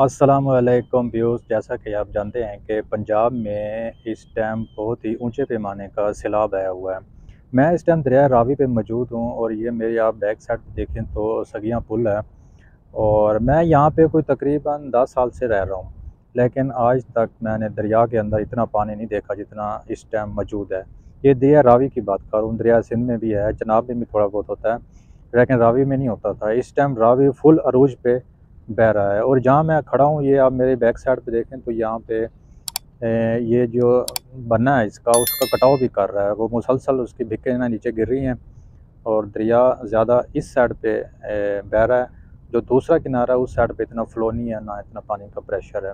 अस्सलामुअलैकुम व्यूज़। जैसा कि आप जानते हैं कि पंजाब में इस टाइम बहुत ही ऊंचे पैमाने का सैलाब आया हुआ है। मैं इस टाइम दरिया रावी पे मौजूद हूं और ये मेरी आप बैक साइड पे देखें तो सगियां पुल है। और मैं यहाँ पे कोई तकरीबन 10 साल से रह रहा हूँ, लेकिन आज तक मैंने दरिया के अंदर इतना पानी नहीं देखा जितना इस टाइम मौजूद है। ये दरिया रावी की बात करूँ, दरिया सिंध में भी है, जनाब में भी थोड़ा बहुत होता है, लेकिन रावी में नहीं होता था। इस टाइम रावी फुल अरूज पे बह रहा है। और जहाँ मैं खड़ा हूँ, ये आप मेरे बैक साइड पे देखें तो यहाँ पे ये जो बना है इसका, उसका कटाव भी कर रहा है। वो मुसलसल उसकी भिक्कें ना नीचे गिर रही हैं और दरिया ज़्यादा इस साइड पे बह रहा है। जो दूसरा किनारा है उस साइड पे इतना फ़्लो नहीं है, ना इतना पानी का प्रेशर है।